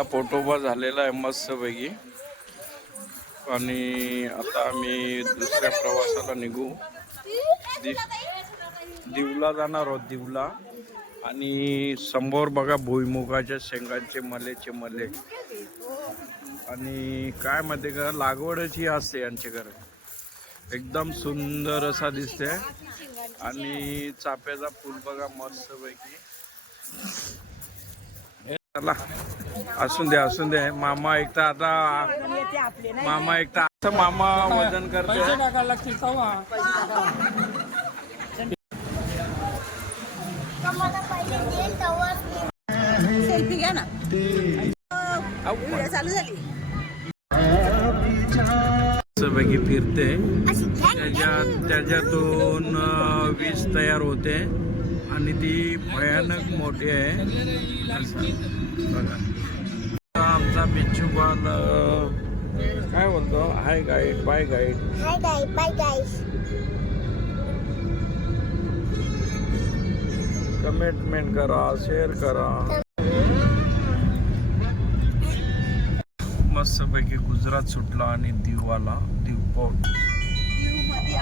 पोटोबा झालेला आहे मस्तपैकी आणि आता आम्ही दुसऱ्या प्रवासाला निघू. दीवला जाणार आहोत. दीवला आणि समोर बघा भुईमुगाच्या शेंगांचे मले आणि काय मध्ये का लागवडच ही असते यांच्या घरात. एकदम सुंदर असा दिसते आणि चाफ्याचा फुल बघा मस्तपैकी. चला असून दे मामा एकटा आता मामा वजन करते. सेल्फी घ्या ना. चालू झाली मस्तपैकी फिरते. त्याच्यातून वीज तयार होते आणि ती भयानक मोठी आहे. बघा आमचा बिच्छू बाल काय बोलतो, हाय गाईड बाय गाईड. कमेंटमेंट करा, शेअर करा. मस्तपैकी गुजरात सुटला आणि दीव आला. दीव पोर्ट दीव मध्ये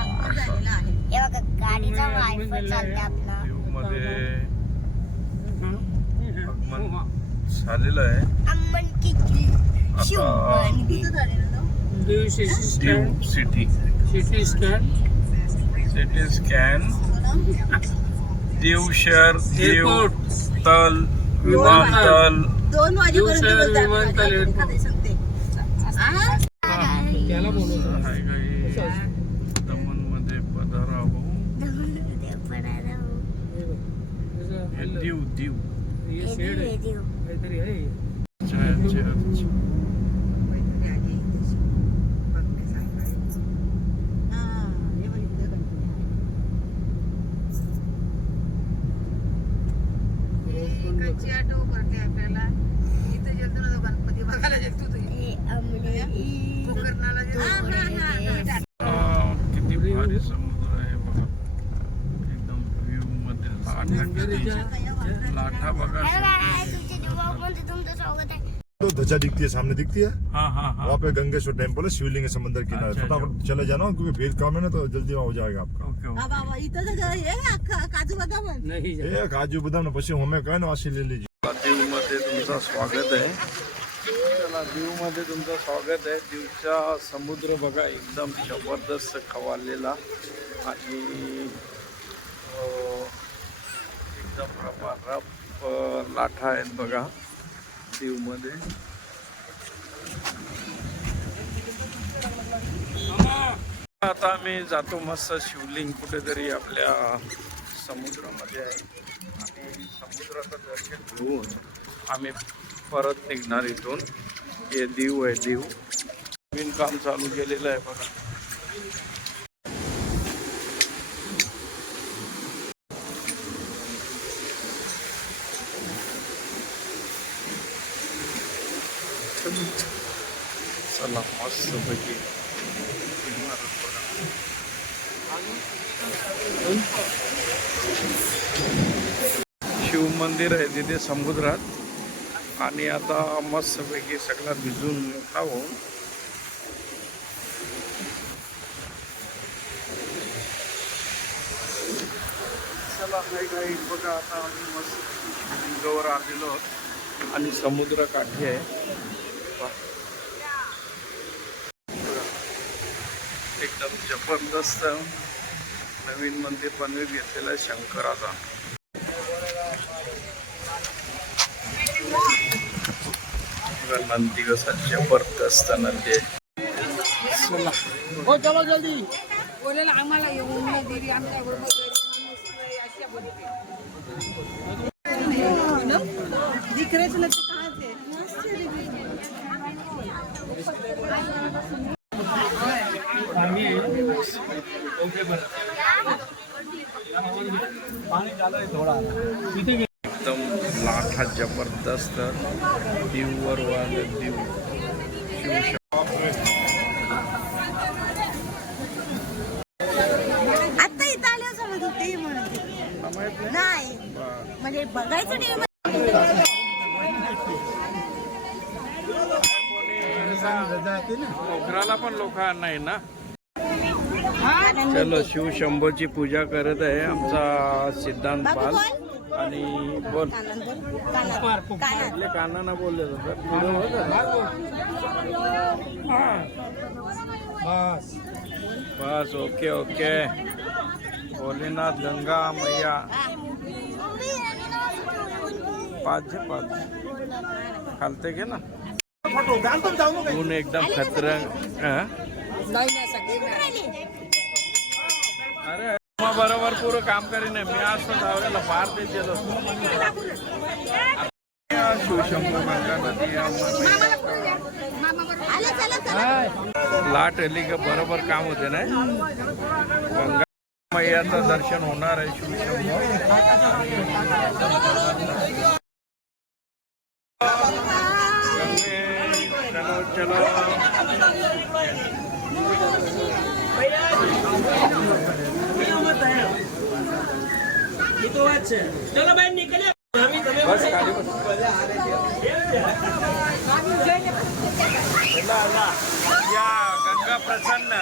झालेलं आहे. दीव सिटी स्कॅन दीव शहर, दीव तल विमानतल. 2 वाजेपर्यंत दमन मध्ये पधारावं. दीव आपल्याला इथं गेलतो ना गणपती बघायला गेलतो. किती भारी समुद्र आहे बघा. एकदम व्ह्यू मध्ये लाटा बघा. ध्वजा दिखती है, सामने दिखती है. हाँ. वहाँ पे गंगेश्वर टेम्पल है, शिवलिंग है समंदर किनारे. अच्छा, फटाफट चले जाना क्योंकि भीड़ कम है ना, तो जल्दी वहाँ हो जाएगा आपका. काजू बदाम नाही. काजू बदाम ना पशी होमे काय ना अशी ले लीजिए. दीव मध्ये तुमचं स्वागत आहे. चला दीव मध्ये तुमचं स्वागत आहे. दीवचा समुद्र बघा एकदम जबरदस्त खवालेला आणि एकदम रफ लाटा आहेत बघा दीव मध्ये. आता आम्ही जातो मस्त. शिवलिंग कुठेतरी आपल्या समुद्रामध्ये आहे आणि समुद्राचं दर्शन घेऊन आम्ही परत निघणार इथून. हे दीव आहे. दीव नवीन काम चालू केलेलं आहे बघा. चला मस्त पैकी शिव मंदिर आहे तिथे समुद्रात आणि आता मस्तपैकी सगळा भिजून मोठा होऊन चला काही बघा. आता आम्ही मस्त शिवलिंगावर आलेलो आहोत आणि समुद्र काठी आहे. एकदम जबरदस्त नवीन मंदिर बनवून घेतलेलं आहे शंकराचा. नंदी कसा जबरदस्त नंदी आहे. हो चलो जल्दी बोलेला आम्हाला येऊन देरी आमच्या बरोबर दिख रहे थे कहाँ थे. एकदम लाटा जबरदस्त दीववर वाजत दीव शिव. आता इथं आले समज होते म्हणून नाही म्हणजे बघायचं नाही. जाते ना पोखराला पण लोक नाही ना. चलो शिवशंभोची पूजा करत आहे आमचा सिद्धांत पाल. आणि बोल काना ना बोलले बस. Okay okay. भोलेनाथ गंगा मैया 5 खालते घे ना. ऊन एकदम खतरंग. अरे मग बरोबर पुरं काम करीन मी असतो धावलेला पार ते गेलो. शिवशंभू गंगा नदी लाट आली का बरोबर काम होते ना. गंगा मैयाचं दर्शन होणार आहे शिवशंभू. चलो चलो भाई निकले बस खाली बस. या गंगा प्रसन्न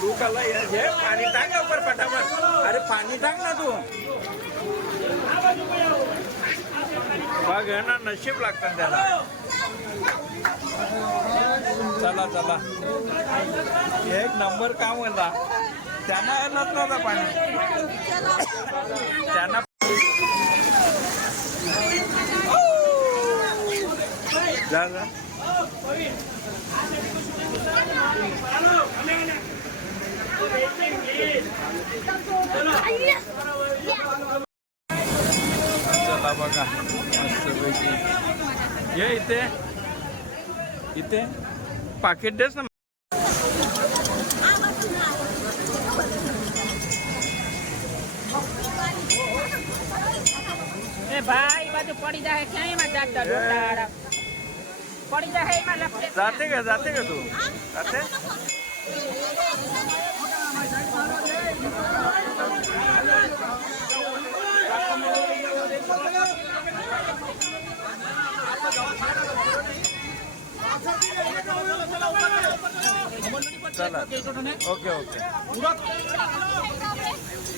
तू कला घे पाणी टाक लवकर पटापट. अरे पाणी टाक ना तू. बघ ना नशीब लागतात त्याला. चला चला एक नंबर काम होता. त्यांना येणार नव्हता पाणी. त्यांना जा जा. चला बघा मस्तपैकी. ये इथे इथे पाकिट देस ना. भाई बाजू पड़ी जाए क्या में जाता लोटा पड़ी जाए में लपटे जाते का तू जाते. चला ओके ओके.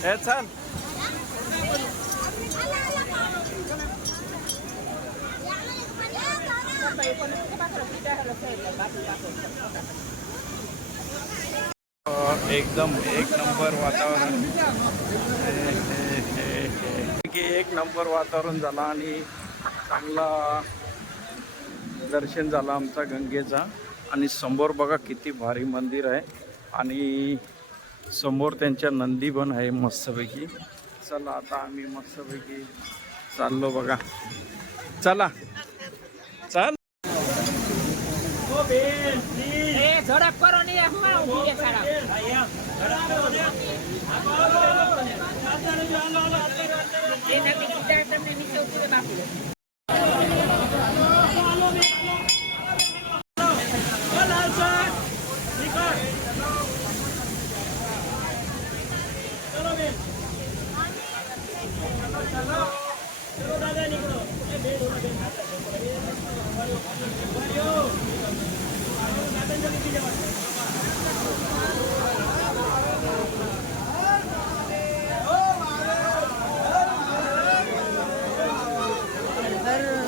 हे चल. एकदम एक नंबर वातावरण. एक नंबर वातावरण झाला आणि चांगला दर्शन झालं आमचा गंगेचा. आणि समोर बघा किती भारी मंदिर आहे आणि समोर त्यांच्या नंदी पण आहे मस्तपैकी. चला आता आम्ही मस्तपैकी चाललो बघा. चला चल. झड़प करो नहीं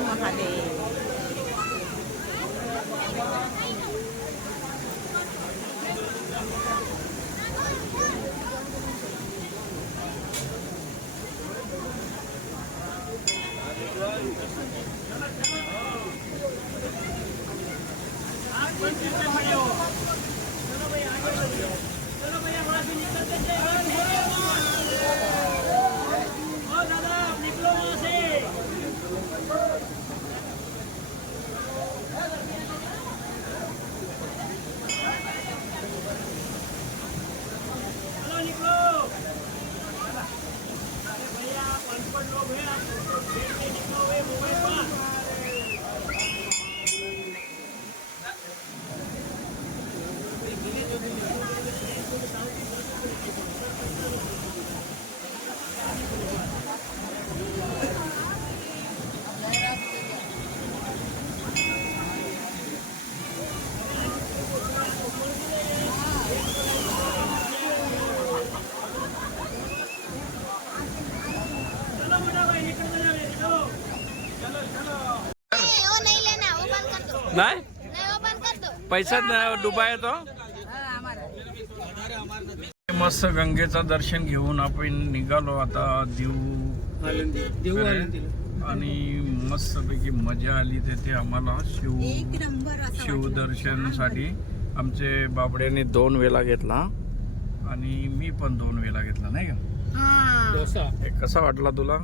महादेव. नाही पैसा डुबा येतो. मस्त गंगेचं दर्शन घेऊन आपण निघालो आता देऊ आणि मस्तपैकी मजा आली तिथे आम्हाला शिवदर्शनासाठी. आमचे बाबड्याने 2 वेळा घेतला आणि मी पण 2 वेळा घेतला नाही का. हे कसा वाटला तुला?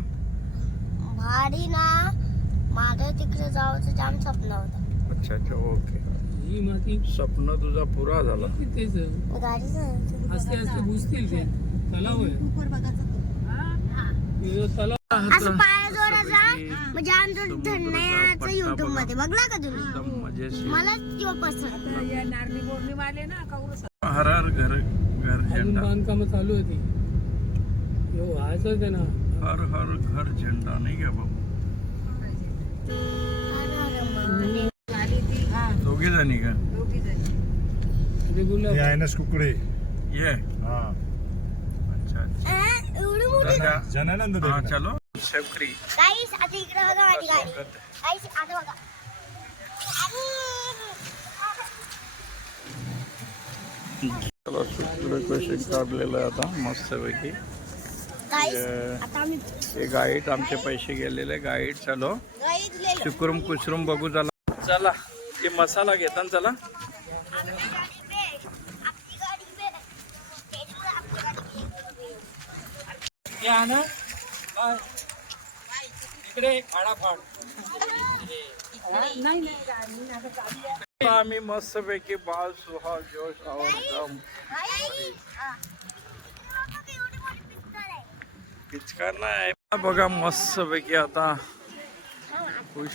भारी ना. माझं तिकडे जायचं जाम स्वप्न होतं. अच्छा ओके. स्वप्न तुझा पुरा झाला. असं पाया जोडायचा म्हणजे आमचं धरण्याचं युट्यूब मध्ये बघला का तुम्ही? मला तो पसंत. नारळी पौर्णिमा आले ना काऊरच हर हर घर झेंडा. बांधकाम चालू होती. व्हायचं ना. हर हर घर झेंडा नाही का बाबू? दोघी जणी का? ये आहे ना कुकडे. ये हा अच्छा अच्छा. एवढी मोठी. जनानंद हाँ देखना. चलो शेवकरी. गाईस आता इकडे बघा माझी गाडी. गाईस आता बघा. चला सूर्यप्रकाश काढलेलं आहे आता मस्तपैकी. गाईस आता आम्ही हे गाईड आमचे पैसे गेलेले गाईड. चलो गाईस ले लो. शुक्रम कुशरम बघू. चला ते मसाला घेताना चला. आपली गाडी पे. आपली गाडी पे. स्टेजवर आपली गाडी पे. या ना इकडे आडाफाड. आम्ही मस्तपैकी बाल सुहाग जोश आवाज दम पिचकार नाही बघा मस्तपैकी आता खुश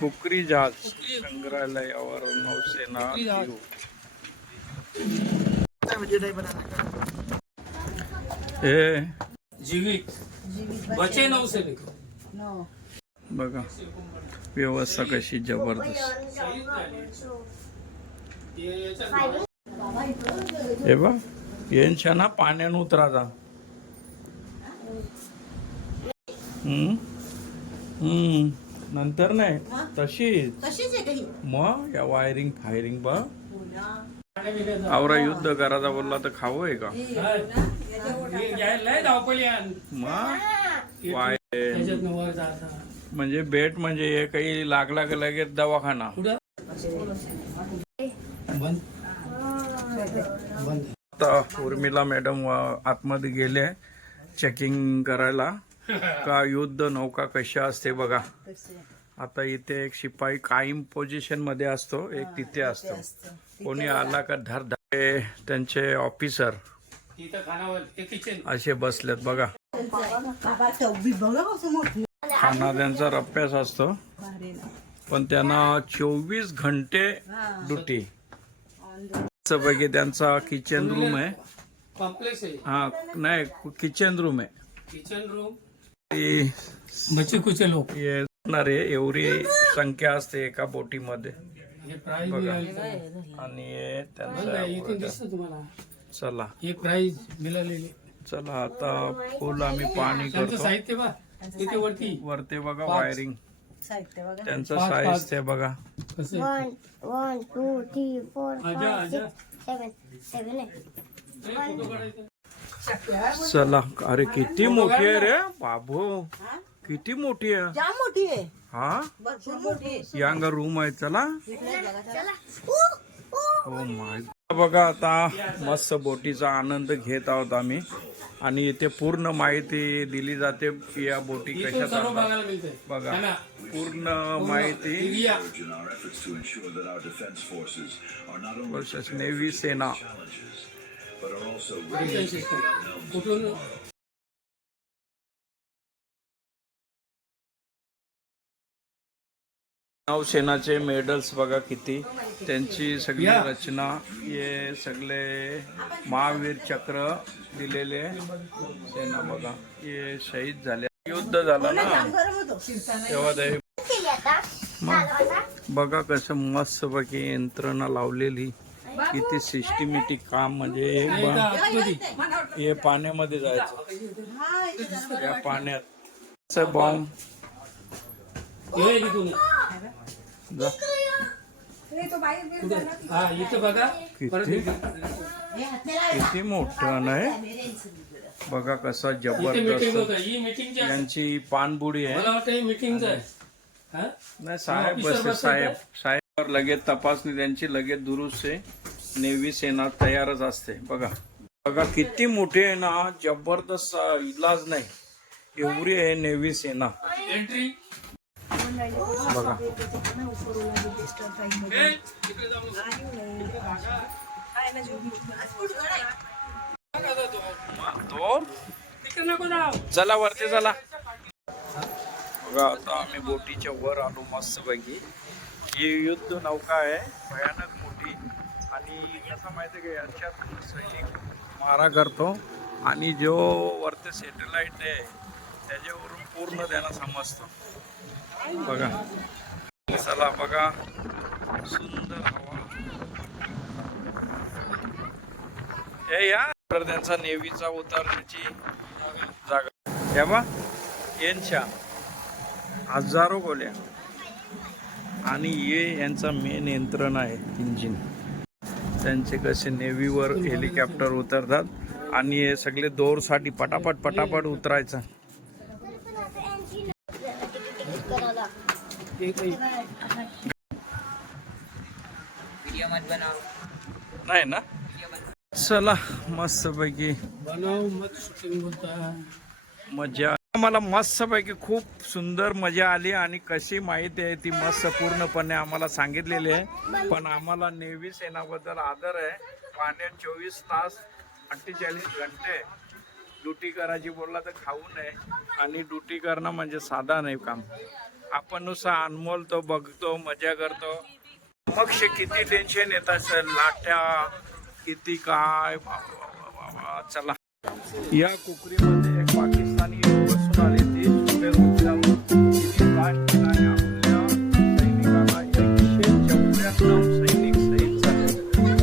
कुकरी जहाज संग्रहालयावर नौसेना view. हे जीवित बचे नवसे बघा व्यवस्था कशी जबरदस्त. हे बघ यांच्या ना पाण्यानं उतराचा. नंतर नाही तशीच मग या वायरिंग फायरिंग बघ. आवरा युद्ध करायचा बोलला तर खावं आहे का मग? म्हणजे बेट म्हणजे हे काही लागला का लगेच दवाखाना. आता उर्मिला मॅडम आतमध्ये गेले चेकिंग करायला का युद्ध नौका कशा असते बघा. आता इथे एक शिपाई कायम पोझिशन मध्ये असतो, एक तिथे असतो. कोणी आला का धर धर. त्यांचे ऑफिसर असे बसलेत बघा. खाना त्यांचा रप्प्यास असतो पण त्यांना 24 घंटे ड्युटी. पैकी त्यांचा किचन रूम आहे. कॉम्प्लेक्स आहे. हा नाही किचन रूम आहे. किचन रूम बच्चे कुचे लोक येणारे एवढी संख्या असते एका बोटीमध्ये हे प्राइस बघा. मिळाली. आणि हे इथे त्यांचं दिसतं तुम्हाला चला हे प्राइस मिळालेली. चला आता फुल आम्ही पाणी त्यांचं करतो. साहित्य बा इथे वरती बघा वायरिंग त्यांचं साईज ते बघा. कसं 1 1 2 3 4 आजा 5 आजा 6 7 आहे. फोटो काढायचा. चला अरे किती मोठी आहे रे बाबू. किती मोठी आहे. जाम मोठी आहे. हा भरपूर मोठी आहे. यांग रूम आहे. चला चला. हो माय. बघा आता मस्त बोटीचा आनंद घेत आहोत आम्ही आणि इथे पूर्ण माहिती दिली जाते की या बोटी कशा सर्व चालतात. बघायला मिळतंय. बघा है ना? पूर्ण माहिती एरिया. वर्सेस नेव्ही सेना. कुठून नौसेनाचे मेडल्स बघा किती. त्यांची सगळी या. रचना हे सगळे महावीर चक्र दिलेले सेना बघा. हे शहीद झाले. युद्ध झालं ना गरम होतो. तेव्हा ते केली आता. मग बघा कसं मस्त बाकी यंत्रणा लावलेली. किती सिस्टमॅटिक काम म्हणजे हे पाण्यामध्ये जायचं. या पाण्यात बॉम्ब हे तिथून जा. कुठे हा इथं बघा परत इथं. किती मोठं आहे बघा, कसा इथे मीटिंग जबरदस्त. होतं ही मीटिंगची आहे. यांची पानबुडी आहे. मला वाटतं ही मीटिंगचं आहे हा नाही साहेब ऑफिसर बस बसतात साहेब साहेब लगेच तपासणी त्यांची लगेच दुरुस्त आहे. नेव्ही सेना तयारच असते. बघा बघा किती मोठी आहे ना, जबरदस्त, इलाज नाही एवढी आहे नेव्ही सेना. एंट्री बघा तो तिकडे नको जाऊ. चला वरती चला. बघा आता आम्ही बोटीच्या वर आलो मस्त पैकी. ही युद्ध नौका आहे भयानक मोठी, आणि कसं माहिती आहे का, याच्यात सैनिक मारा करतो आणि जो वरती सॅटेलाइट आहे त्याच्यावरून पूर्ण त्यांना समजतं. बघा चला बघा सुंदर हवा. हे या तर त्यांचा नेव्हीचा उतरण्याची जागा. हे बा यांच्या हजारो गोल्या, आणि हे यांचा मेन यंत्रणा आहे इंजिन. त्यांचे कसे नेव्हीवर हेलिकॉप्टर उतरतात आणि हे सगळे दोरसाठी पटापट पटापट उतरायचं. नाही ना. चला मस्त पैकी बनव मग शूटिंग बोलता मजा. आम्हाला मस्त पैकी खूप सुंदर मजा आली, आणि कशी माहिती आहे ती मस्त पूर्णपणे आम्हाला सांगितलेली आहे. पण आम्हाला नेव्ही सेनाबद्दल आदर आहे. पाण्यात 24 तास 48 घंटे ड्युटी करायची बोलला तर खाऊ नये, आणि ड्युटी करणं म्हणजे साधा नाही काम. आपण नुसतं अनमोलतो, बघतो, मजा करतो. मग किती टेन्शन येत असेल, लाट्या किती काय. चला या कुकरीमध्ये एक पाकिस्तानी बसून आले. ते ब्लास्ट केला आणि आपल्या सैनिकांना 194 सैनिक शहीद झाले,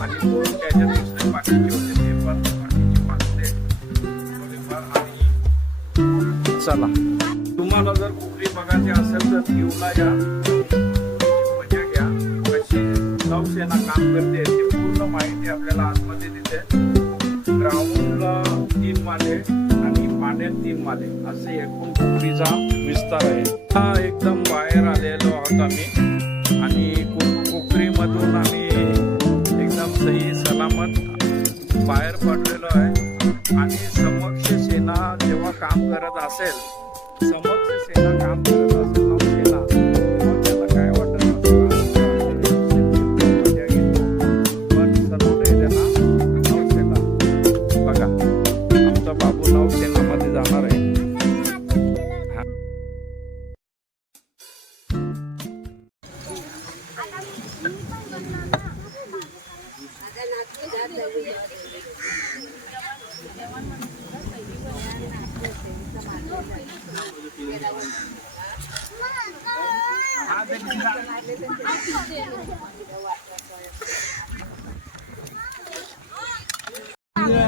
आणि दोन त्याच्यात दुसरे बाकीचे होते ते पण बाकीचे वाचले थोडेफार. आणि चला तुम्हाला जर कुकरी बघायची असेल तर दिवला या, मजा घ्या. कशी नौसेना काम करते ती पूर्ण माहिती आपल्याला आतमध्ये तिथे. ग्राउंडला 3 माले आणि पाण्यात 3 माले असे एकूण कुकरीचा विस्तार आहे. हा एकदम बाहेर आलेलो आहोत आम्ही, आणि कुकरीमधून आम्ही एकदम सही सलामत बाहेर पडलेलो आहे. आणि समक्ष सेना जेव्हा काम करत असेल, समक्ष सेना काम करत असेल नौसेना, तेव्हा त्याला काय वाटत नसतं. मजा घेतो, पण सर्व त्यांना नौसेना. बघा आमचा बाबू नौसेनामध्ये जाणार आहे.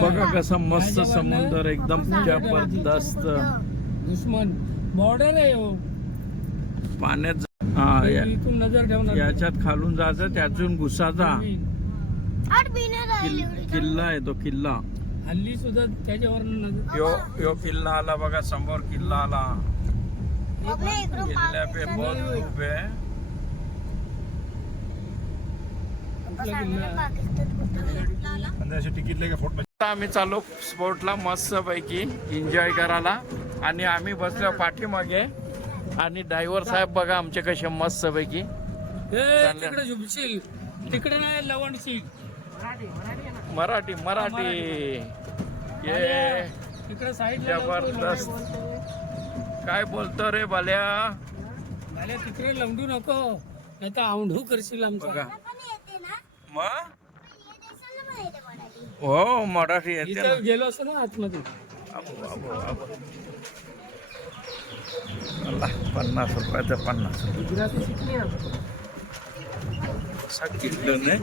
बघा कसा मस्त समुद्र, एकदम जबरदस्त. दुश्मन बॉर्डर आहे हो. पाण्यात हा इथून नजर ठेवणार. याच्यात खालून जायचं, त्यातून घुसाचा किल्ला आहे तो किल्ला. हल्ली सुद्धा त्याच्यावर नजर. यो किल्ला आला बघा, समोर किल्ला आला. किल्ल्या पे बहुत खूप आहे. अंदर से टिकट लेके फोटो. आता आम्ही चालू स्पोर्टला मस्त पैकी एन्जॉय करायला, आणि आम्ही बसलो पाठीमागे, आणि ड्रायव्हर साहेब बघा आमचे कसे मस्त पैकी. तिकडे झुपशील, तिकडे नाही लवणशील. मराठी मराठी ये तिकडे साईड जबरदस्त. काय बोलतो रे बाल्या. झाल्या तिकडे लंडू नको, नाही तर औंढू करशील आमचा. बघा मग हो मराठी येते ना. इथं गेलो असतो ना आतमध्ये. अबो, अबो, अबो. अल्ला, 50 रुपयाचं 50 रुपये. गुजराती शिकली ना. असा किल्ला नाही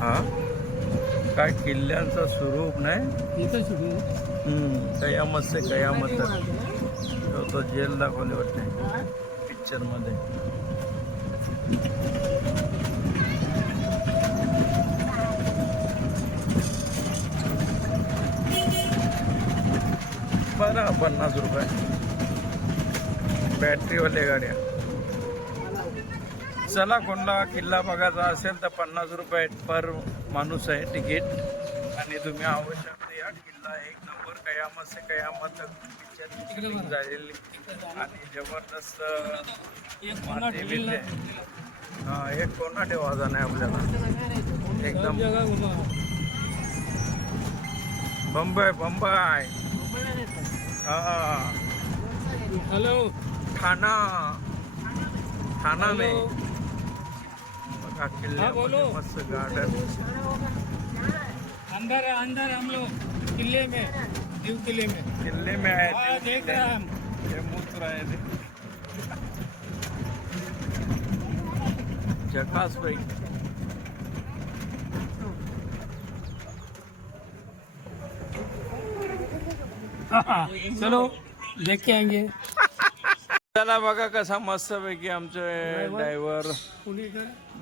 हा, काय किल्ल्यांचं स्वरूप नाही. इथं शिकली. कयामत से कयामत तक. तो जेल दाखवली वाटते. पिक्चर मध्ये. बरं 50 रुपये बॅटरीवाले गाड्या. चला कोणला किल्ला बघायचा असेल तर 50 रुपये पर माणूस आहे तिकीट. आणि तुम्ही आवश्यक या. किल्ला एक नंबर, कयामत से कयामत पिक्चरची शूटिंग झालेली आणि जबरदस्त माती बिते. हा, एक कोणा ठेवायचा नाही आपल्याला. एकदम बंबई बंबई. हा, हेलो ठाणा ठाणा में बघा किल्ल्यामध्ये मस्त गार्डन. अंदर है, अंदर हम लोग किले में, दीव किले में. किल्ले में आहे हाँ, ते. देख रहे हैं हम. हे मूत्र आहे ते. झकास भाई. चलो देख के आएंगे. चला बघा कसा मस्त पैकी आमचे ड्रायव्हर.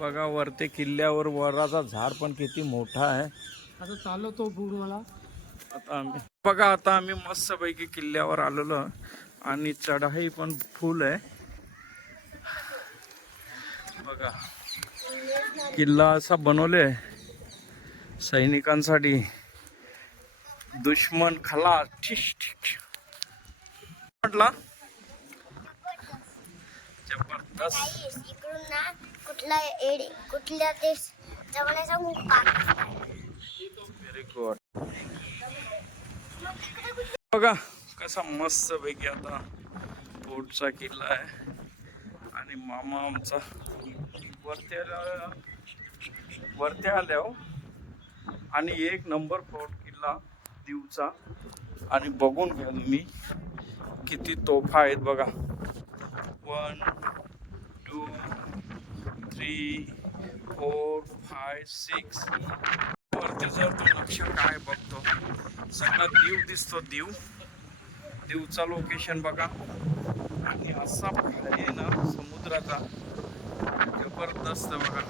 बघा वरती किल्ल्यावर वराचा झाड पण किती मोठा आहे. आता चाललो तो फूड मला. आता आम्ही मस्त पैकी किल्ल्यावर आलेलो आणि चढाई पण फुल आहे. बघा किल्ला असा बनवले सैनिकांसाठी. दुश्मन खलास. ठीक ठीक म्हटला. जबरदस्त. इकडून ना कुठल्या देश जवळचा पाकिस्तान. Very good. बघा कसा मस्त पैकी आता बोटचा किल्ला आहे. आणि मामा आमचा वरती आल्यावर आणि एक नंबर फोर्ट किल्ला दीवचा. आणि बघून घ्या तुम्ही किती तोफा आहेत बघा. 1 2 3 4 5 6. वरती जर तो नक्षा काय बघतो सगळा दीव दिसतो. दीवचा लोकेशन बघा. आणि असा भारी आहे ना समुद्राचा. जबरदस्त बघा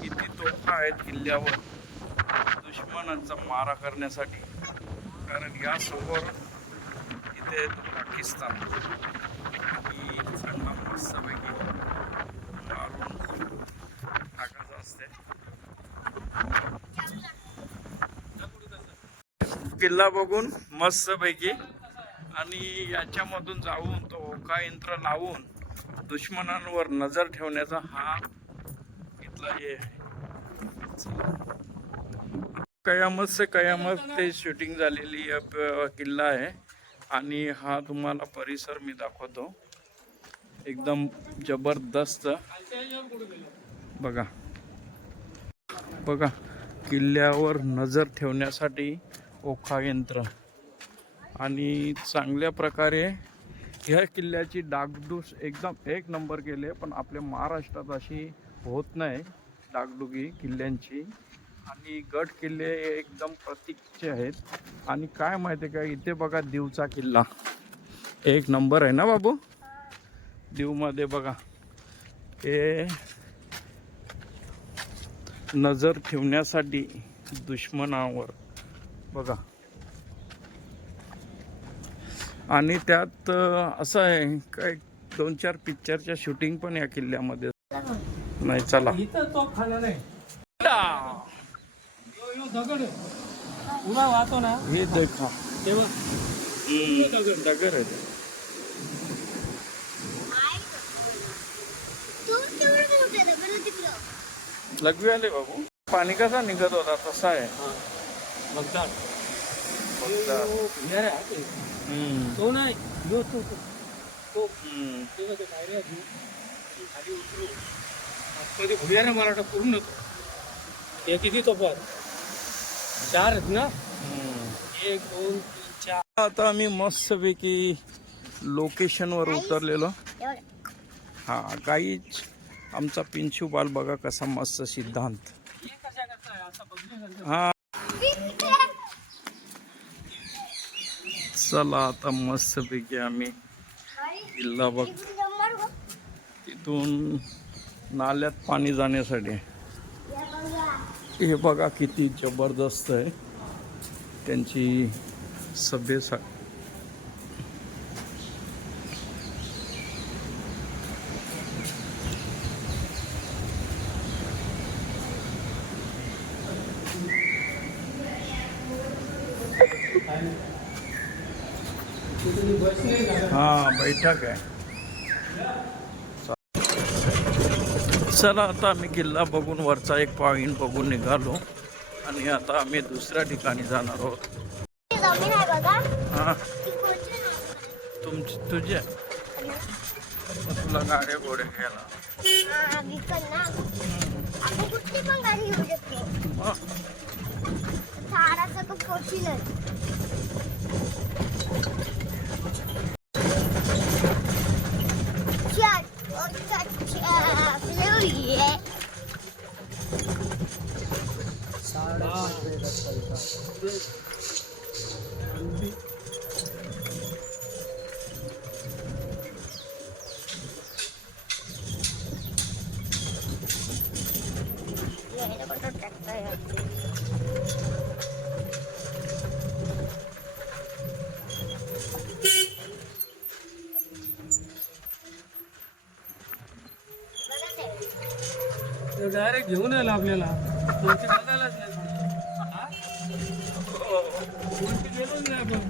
किती तोफा आहेत किल्ल्यावर दुश्मनांचा मारा करण्यासाठी. कारण या समोर इथे येतो पाकिस्तान. ही चांगला मस्तपैकी मारून टाकायचं असते. किल्ला बघून मस्त पैकी आणि याच्यामधून जाऊन तो ओका यंत्र लावून दुश्मनांवर नजर ठेवण्याचा हा इथला हे आहे. कयामत से कयामत ते शूटिंग झालेली किल्ला आहे. आणि हा तुम्हाला परिसर मी दाखवतो एकदम जबरदस्त. बघा बघा किल्ल्यावर नजर ठेवण्यासाठी ओखा यंत्र. आणि चांगल्या प्रकारे ह्या किल्ल्याची डागडूस एकदम एक नंबर केले. पण आपल्या महाराष्ट्रात अशी होत नाही डागडुगी किल्ल्यांची. आणि गड किल्ले एकदम प्रतीकचे आहेत. आणि काय माहिती आहे का इथे बघा दीवचा किल्ला एक नंबर आहे ना बाबू. दीवमध्ये बघा हे नजर ठेवण्यासाठी दुश्मनावर बघा. आणि त्यात असं आहे काय 2-4 पिक्चरच्या शूटिंग पण या किल्ल्यामध्ये नाही. चला इथं तो खाना नाही. दगड उभा वाहतो ना हे देखा तेव्हा दगड आहे. लघवी आले बाबू. पाणी कसा निघत होता तसा आहे. बघतात बघता. तो नाही जो तो तेव्हा ते पायऱ्या खाली उतरू कधी भुयारा मराठा पूर्ण होतो. हे किती तोफा 4 आहेत ना. 1 2 3 4. आता आम्ही मस्तपैकी लोकेशनवर उतरलेलो. हा गाईच आमचा पिंचू बाल बघा कसा मस्त सिद्धांत. हा चला आता मस्तपैकी आम्ही किल्ला बघ. इथून नाल्यात पाणी जाण्यासाठी. हे बघा किती जबरदस्त आहे त्यांची सभेसाठी. हाँ बैठक आहे. चला आता आम्ही किल्ला बघून वरचा एक पॉइंट बघून निघालो आणि आता आम्ही दुसऱ्या ठिकाणी जाणार आहोत. जमीन आहे बघा. हा ती कोणची आहे? तुझे मग तुला गाड्या घोडे घ्यायला हा, विकत ना. आपण कुठली पण गाडी घेऊ शकतो. मग थाराचं तर पोचीलच. डायरेक्ट घेऊन आला आपल्याला. कोणती बघायलाच नाही. कोणती गेलोच नाही आपण.